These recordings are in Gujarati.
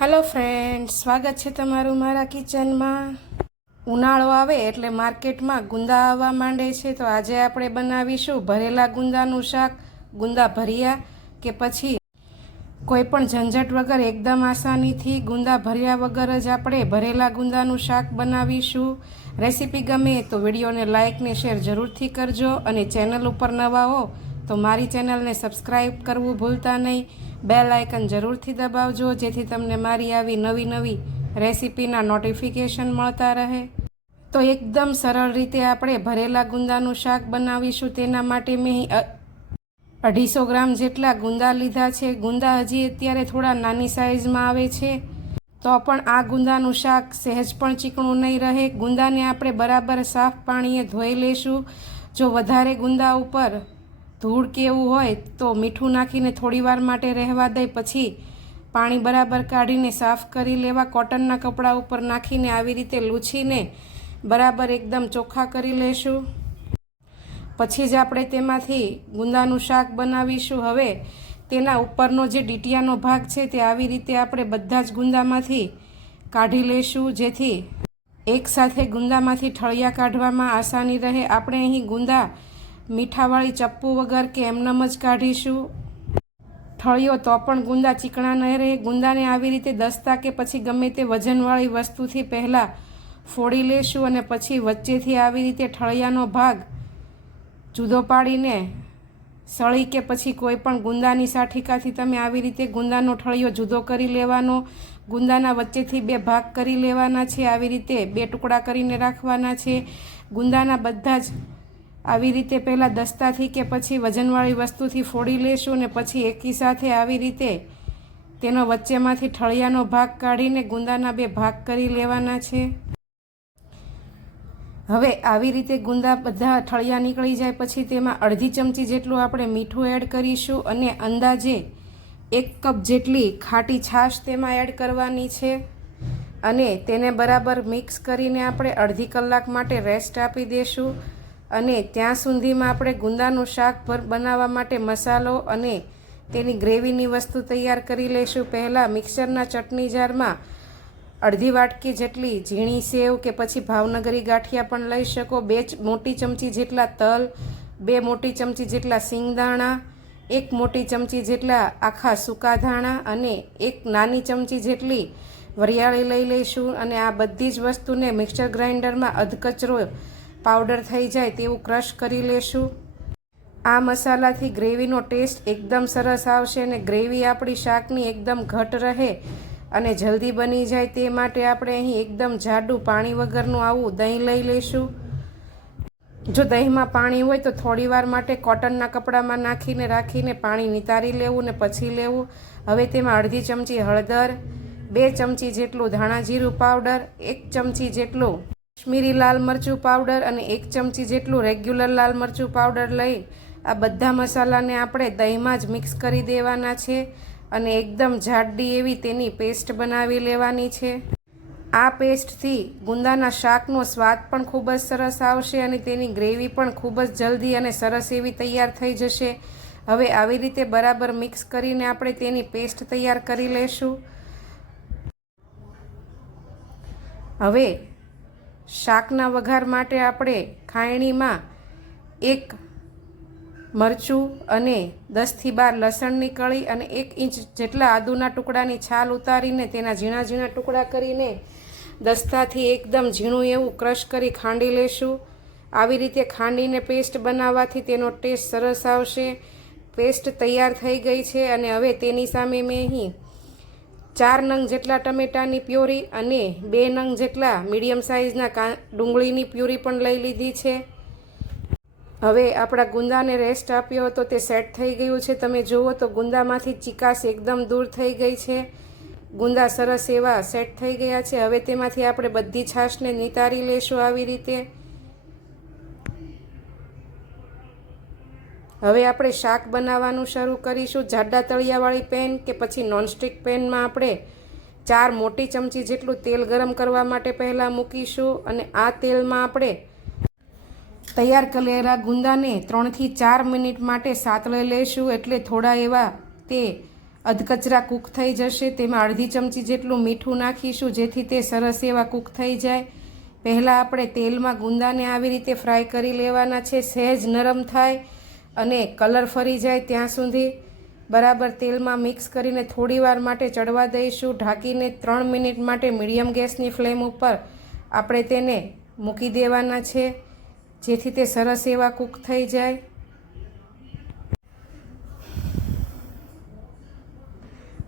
હલો ફ્રેન્ડ સ્વાગત છે તમારું મારા કિચનમાં ઉનાળો આવે એટલે માર્કેટમાં ગુંદા આવવા માંડે છે. તો આજે આપણે બનાવીશું ભરેલા ગુંદાનું શાક, ગુંદા ભર્યા કે પછી કોઈ પણ ઝંઝટ વગર એકદમ આસાનીથી ગુંદા ભર્યા વગર જ આપણે ભરેલા ગુંદાનું શાક બનાવીશું. રેસીપી ગમે તો વિડીયોને લાઇક ને શેર જરૂરથી કરજો અને ચેનલ ઉપર નવા હો તો મારી ચેનલને સબસ્ક્રાઈબ કરવું ભૂલતા નહીં. બેલ આઇકન જરૂરથી દબાવજો, જેથી તમને મારી આવી નવી નવી રેસીપીના નોટિફિકેશન મળતા રહે. તો એકદમ સરળ રીતે આપણે ભરેલા ગુંદાનું શાક બનાવીશું. તેના માટે મેં અઢીસો ગ્રામ જેટલા ગુંદા લીધા છે. ગુંદા હજી અત્યારે થોડા નાની સાઇઝમાં આવે છે. તો પણ આ ગુંદાનું શાક સહેજ પણ ચીકણું નહીં રહે. ગુંદાને આપણે બરાબર સાફ પાણીએ ધોઈ લેશું. જો વધારે ગુંદા ઉપર ધૂળ કે એવું હોય તો મીઠું નાખીને થોડીવાર માટે રહેવા દઈ પછી પાણી બરાબર કાઢીને સાફ કરી લેવા, કોટનના કપડા ઉપર નાખીને આવી રીતે લૂછીને બરાબર એકદમ ચોખ્ખા કરી લેશું. પછી જ આપણે તેમાંથી ગુંદાનું શાક બનાવીશું. હવે તેના ઉપરનો જે ડીટિયાનો ભાગ છે તે આવી રીતે આપણે બધા જ ગુંદામાંથી કાઢી લેશું, જેથી એકસાથે ગુંદામાંથી ઠળિયા કાઢવામાં આસાની રહે. આપણે અહીં ગુંદા મીઠાવાળી ચપ્પુ વગર કે એમનેમ જ કાઢીશું? ઠળિયો તો પણ ગુંદા ચીકણા ન રહે. ગુંદાને આવી રીતે દસ્તા કે પછી ગમે તે વજનવાળી વસ્તુથી પહેલાં ફોડી લેશું અને પછી વચ્ચેથી આવી રીતે ઠળિયાનો ભાગ જુદો પાડીને સળી કે પછી કોઈ પણ ગુંદાની સાઠીકાથી તમે આવી રીતે ગુંદાનો ઠળિયો જુદો કરી લેવાનો, ગુંદાના વચ્ચેથી બે ભાગ કરી લેવાના છે, આવી રીતે બે ટુકડા કરીને રાખવાના છે. ગુંદાના બધા જ આવી રીતે પહેલાં દસ્તાથી કે પછી વજનવાળી વસ્તુથી ફોડી લેશું અને પછી એકી સાથે આવી રીતે તેનો વચ્ચેમાંથી ઠળિયાનો ભાગ કાઢીને ગુંદાના બે ભાગ કરી લેવાના છે. હવે આવી રીતે ગુંદા બધા ઠળિયા નીકળી જાય પછી તેમાં અડધી ચમચી જેટલું આપણે મીઠું એડ કરીશું અને અંદાજે એક કપ જેટલી ખાટી છાશ તેમાં એડ કરવાની છે. અને તેને બરાબર મિક્સ કરીને આપણે અડધી કલાક માટે રેસ્ટ આપી દઈશું અને ત્યાં સુધીમાં આપણે ગુંદાનું શાક ભર, બનાવવા માટે મસાલો અને તેની ગ્રેવીની વસ્તુ તૈયાર કરી લઈશું. પહેલાં મિક્સરના ચટણી જારમાં અડધી વાટકી જેટલી ઝીણી સેવ કે પછી ભાવનગરી ગાંઠિયા પણ લઈ શકો. બે મોટી ચમચી જેટલા તલ, બે મોટી ચમચી જેટલા સિંગદાણા, એક મોટી ચમચી જેટલા આખા સૂકા ધાણા અને એક નાની ચમચી જેટલી વરિયાળી લઈ લઈશું. અને આ બધી જ વસ્તુને મિક્સર ગ્રાઇન્ડરમાં અધકચરો પાવડર થઈ જાય તેવું ક્રશ કરી લેશું. આ મસાલાથી ગ્રેવીનો ટેસ્ટ એકદમ સરસ આવશે અને ગ્રેવી આપણી શાકની એકદમ ઘટ રહે અને જલ્દી બની જાય તે માટે આપણે અહીં એકદમ જાડું પાણી વગરનું આવું દહીં લઈ લઈશું. જો દહીંમાં પાણી હોય તો થોડીવાર માટે કોટનના કપડામાં નાખીને રાખીને પાણી નિતારી લેવું ને પછી લેવું. હવે તેમાં અડધી ચમચી હળદર, બે ચમચી જેટલું ધાણા જીરું પાવડર, એક ચમચી જેટલું કાશ્મીરી લાલ મરચું પાવડર અને એક ચમચી જેટલું રેગ્યુલર લાલ મરચું પાવડર લઈ આ બધા મસાલાને આપણે દહીંમાં જ મિક્સ કરી દેવાના છે અને એકદમ જાડી એવી તેની પેસ્ટ બનાવી લેવાની છે. આ પેસ્ટથી ગુંદાના શાકનો સ્વાદ પણ ખૂબ જ સરસ આવશે અને તેની ગ્રેવી પણ ખૂબ જ જલ્દી અને સરસ એવી તૈયાર થઈ જશે. હવે આવી રીતે બરાબર મિક્સ કરીને આપણે તેની પેસ્ટ તૈયાર કરી લઈશું હવે શાકના વઘાર માટે આપણે ખાયણીમાં એક મરચું અને દસથી બાર લસણની કળી અને એક ઇંચ જેટલા આદુના ટુકડાની છાલ ઉતારીને તેના ઝીણા ઝીણા ટુકડા કરીને દસ્તાથી એકદમ ઝીણું એવું ક્રશ કરી ખાંડી લેશું. આવી રીતે ખાંડીને પેસ્ટ બનાવવાથી તેનો ટેસ્ટ સરસ આવશે. પેસ્ટ તૈયાર થઈ ગઈ છે અને હવે તેની સામે મેં અહીં ચાર નંગ જેટલા ટમેટાની પ્યોરી અને બે નંગ જેટલા મીડિયમ સાઇઝના કા, ડુંગળીની પ્યુરી પણ લઈ લીધી છે. હવે આપણા ગુંદાને રેસ્ટ આપ્યો હતો, તે સેટ થઈ ગયું છે. તમે જુઓ તો ગુંદામાંથી ચિકાસ એકદમ દૂર થઈ ગઈ છે. ગુંદા સરસ એવા સેટ થઈ ગયા છે. હવે તેમાંથી આપણે બધી છાશને નિતારી લેશું આવી રીતે. હવે આપણે શાક બનાવવાનું શરૂ કરીશું. જાડા તળિયાવાળી પેન કે પછી નોનસ્ટિક પેનમાં આપણે ચાર મોટી ચમચી જેટલું તેલ ગરમ કરવા માટે પહેલાં મૂકીશું અને આ તેલમાં આપણે તૈયાર કરેલા ગુંદાને ત્રણથી ચાર મિનિટ માટે સાતળે લઈશું એટલે થોડા એવા તે અધકચરા કૂક થઈ જશે. તેમાં અડધી ચમચી જેટલું મીઠું નાખીશું જેથી તે સરસ એવા કૂક થઈ જાય. પહેલાં આપણે તેલમાં ગુંદાને આવી રીતે ફ્રાય કરી લેવાના છે. સહેજ નરમ થાય. અને કલર ફરી જાય ત્યાં સુધી. બરાબર, તેલમાં મિક્સ કરીને થોડીવાર માટે ચડવા દઈશું. ઢાંકીને ત્રણ મિનિટ માટે મીડિયમ ગેસની ફ્લેમ ઉપર આપણે તેને મૂકી દેવાના છે, જેથી તે સરસ એવા કૂક થઈ જાય.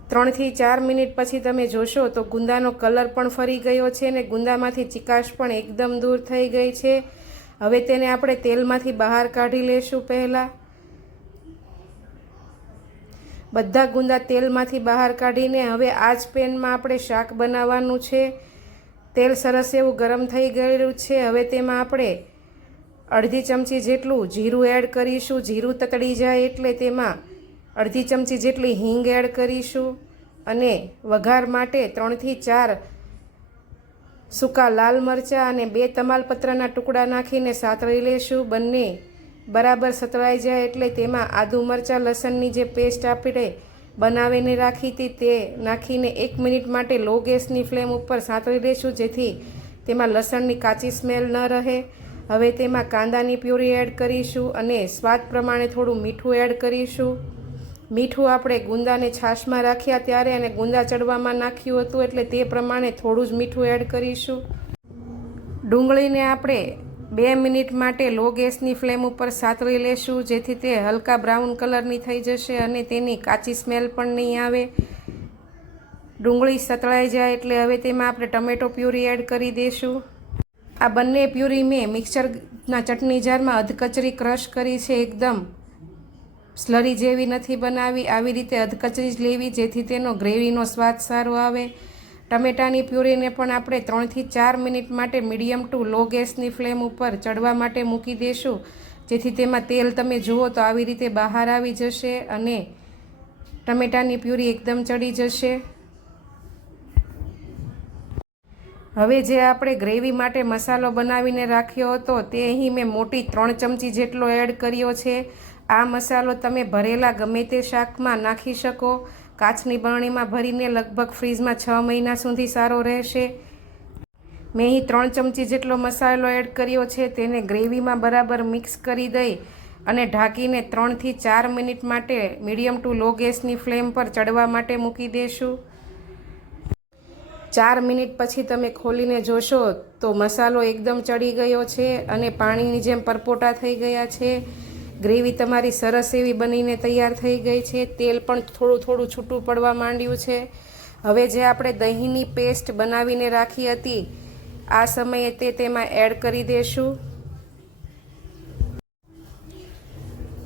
ત્રણથી ચાર મિનિટ પછી તમે જોશો તો ગુંદાનો કલર પણ ફરી ગયો છે ને ગુંદામાંથી ચિકાશ પણ એકદમ દૂર થઈ ગઈ છે. હવે તેને આપણે તેલમાંથી બહાર કાઢી લેશું પહેલાં. બધા ગુંદા તેલમાંથી બહાર કાઢીને હવે આ જ પેનમાં આપણે શાક બનાવવાનું છે. તેલ સરસ એવું ગરમ થઈ ગયેલું છે. હવે તેમાં આપણે અડધી ચમચી જેટલું જીરું એડ કરીશું. જીરું તતડી જાય એટલે તેમાં અડધી ચમચી જેટલી હિંગ એડ કરીશું. અને વઘાર માટે ત્રણથી ચાર સૂકા લાલ મરચાં અને બે તમાલપત્રના ટુકડા નાખીને સાતળી લેશું. બંને બરાબર સતળાઈ જાય એટલે તેમાં આદુ મરચાં, લસણની જે પેસ્ટ આપણે બનાવીને રાખી હતી તે નાખીને એક મિનિટ માટે લો ગેસની ફ્લેમ ઉપર સાતળી લેશું જેથી તેમાં લસણની કાચી સ્મેલ ન રહે. હવે તેમાં કાંદાની પ્યુરી એડ કરીશું અને સ્વાદ પ્રમાણે થોડું મીઠું એડ કરીશું. મીઠું આપણે ગુંદાને છાશમાં રાખ્યા ત્યારે અને ગુંદા ચડવામાં નાખ્યું હતું એટલે તે પ્રમાણે થોડું જ મીઠું એડ કરીશું. ડુંગળીને આપણે બે મિનિટ માટે લો ગેસની ફ્લેમ ઉપર સાતરી લેશું, જેથી તે હલકા બ્રાઉન કલરની થઈ જશે અને તેની કાચી સ્મેલ પણ નહીં આવે. ડુંગળી સતળાઈ જાય એટલે હવે તેમાં આપણે ટમેટો પ્યુરી એડ કરી દઈશું આ બંને પ્યુરી મેં મિક્સરના ચટણી જારમાં અધકચરી ક્રશ કરી છે એકદમ. સ્લરી જેવી નથી બનાવી, આવી રીતે અધકચરી જ લેવી, જેથી તેનો ગ્રેવીનો સ્વાદ સારો આવે. ટમેટાની પ્યુરીને પણ આપણે ત્રણથી ચાર મિનિટ માટે મીડિયમ ટુ લો ગેસની ફ્લેમ ઉપર ચડવા માટે મૂકી દઈશું જેથી તેમાં તેલ તમે જુઓ તો આવી રીતે બહાર આવી જશે અને ટમેટાની પ્યુરી એકદમ ચડી જશે. હવે જે આપણે ગ્રેવી માટે મસાલો બનાવીને રાખ્યો હતો, તે અહીં મેં મોટી ત્રણ ચમચી જેટલો એડ કર્યો છે. આ મસાલો તમે ભરેલા ગમે તે શાકમાં નાખી શકો. કાચની બરણીમાં ભરીને લગભગ ફ્રીજમાં છ મહિના સુધી સારો રહેશે. મેં અહીં ત્રણ ચમચી જેટલો મસાલો એડ કર્યો છે, તેને ગ્રેવીમાં બરાબર મિક્સ કરી દઈ અને ઢાંકીને ત્રણથી ચાર મિનિટ માટે મીડિયમ ટુ લો ગેસની ફ્લેમ પર ચડવા માટે મૂકી દઈશું ચાર મિનિટ પછી તમે ખોલીને જોશો તો મસાલો એકદમ ચડી ગયો છે અને પાણીની જેમ પરપોટા થઈ ગયા છે. ગ્રેવી તમારી સરસ એવી બનીને તૈયાર થઈ ગઈ છે. તેલ પણ થોડું થોડું છૂટું પડવા માંડ્યું છે. હવે જે આપણે દહીંની પેસ્ટ બનાવીને રાખી હતી, આ સમયે તે તેમાં એડ કરી દઈશું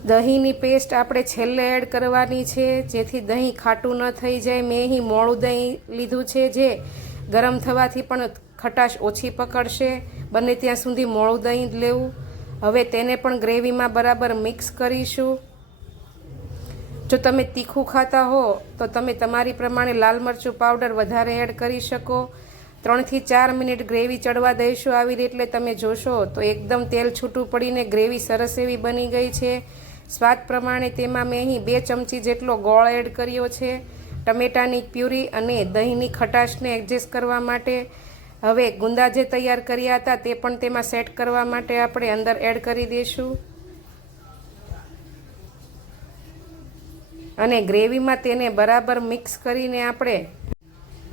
દહીંની પેસ્ટ આપણે છેલ્લે એડ કરવાની છે. જેથી દહીં ખાટું ન થઈ જાય. મેં અહીં મોળું દહીં લીધું છે જે ગરમ થવાથી પણ ખટાશ ઓછી પકડશે. બને ત્યાં સુધી મોળું દહીં લેવું. હવે તેને પણ ગ્રેવીમાં બરાબર મિક્સ કરીશું. જો તમે તીખું ખાતા હો, તો તમે તમારી પ્રમાણે લાલ મરચું પાવડર વધારે એડ કરી શકો. ત્રણથી ચાર મિનિટ ગ્રેવી ચડવા દઈશું આવી રીતે તમે જોશો તો એકદમ તેલ છૂટું પડીને ગ્રેવી સરસ એવી બની ગઈ છે. સ્વાદ પ્રમાણે તેમાં મેં અહીં બે ચમચી જેટલો ગોળ એડ કર્યો છે. ટમેટાની પ્યુરી અને દહીંની ખટાશને એડજસ્ટ કરવા માટે હવે ગુંદા જે તૈયાર કર્યા હતા તે પણ તેમાં સેટ કરવા માટે આપણે અંદર એડ કરી દઈશું. અને ગ્રેવીમાં તેને બરાબર મિક્સ કરીને આપણે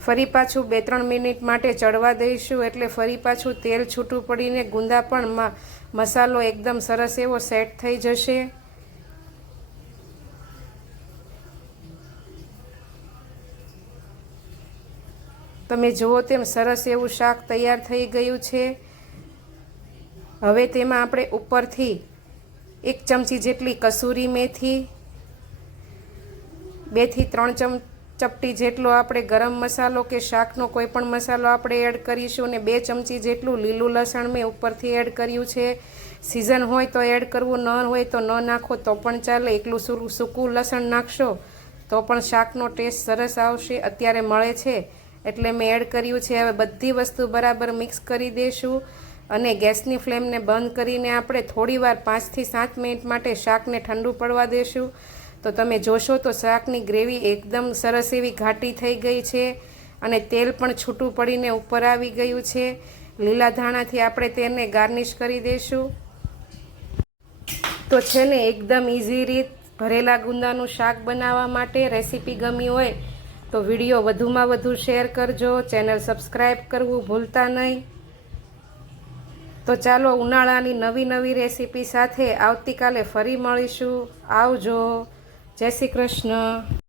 ફરી પાછું બે ત્રણ મિનિટ માટે ચડવા દઈશું એટલે ફરી પાછું તેલ છૂટું પડીને ગુંદા પણ મસાલો એકદમ સરસ એવો સેટ થઈ જશે. તમે જુઓ તેમ સરસ એવું શાક તૈયાર થઈ ગયું છે. હવે તેમાં આપણે ઉપરથી એક ચમચી જેટલી કસૂરી મેથી, બેથી ત્રણ ચમ, ચપટી જેટલો આપણે ગરમ મસાલો કે શાકનો કોઈ પણ મસાલો આપણે એડ કરીશું અને બે ચમચી જેટલું લીલું લસણ મેં ઉપરથી એડ કર્યું છે. સિઝન હોય તો એડ કરવું, ન હોય તો ન નાખો, તો પણ ચાલે. એકલું સૂકું લસણ નાખશો તો પણ શાકનો ટેસ્ટ સરસ આવશે, અત્યારે મળે છે. એટલે મેં એડ કર્યું છે. હવે બધી વસ્તુ બરાબર મિક્સ કરી દઈશું અને ગેસની ફ્લેમને બંધ કરીને આપણે થોડીવાર પાંચથી સાત મિનિટ માટે શાકને ઠંડુ પડવા દઈશું તો તમે જોશો તો શાકની ગ્રેવી એકદમ સરસ એવી ઘાટી થઈ ગઈ છે અને તેલ પણ છૂટું પડીને ઉપર આવી ગયું છે. લીલા ધાણાથી આપણે તેને ગાર્નિશ કરી દઈશું તો છે ને એકદમ ઇઝી રીત ભરેલા ગુંદાનું શાક બનાવવા માટે રેસીપી ગમી હોય તો વીડિયો વધુમાં વધુ શેર કરજો. ચેનલ સબસ્ક્રાઈબ કરવું ભૂલતા નહીં. તો ચાલો ઉનાળાની નવી નવી રેસીપી સાથે આવતીકાલે ફરી મળીશું. આવજો. જય શ્રી કૃષ્ણ.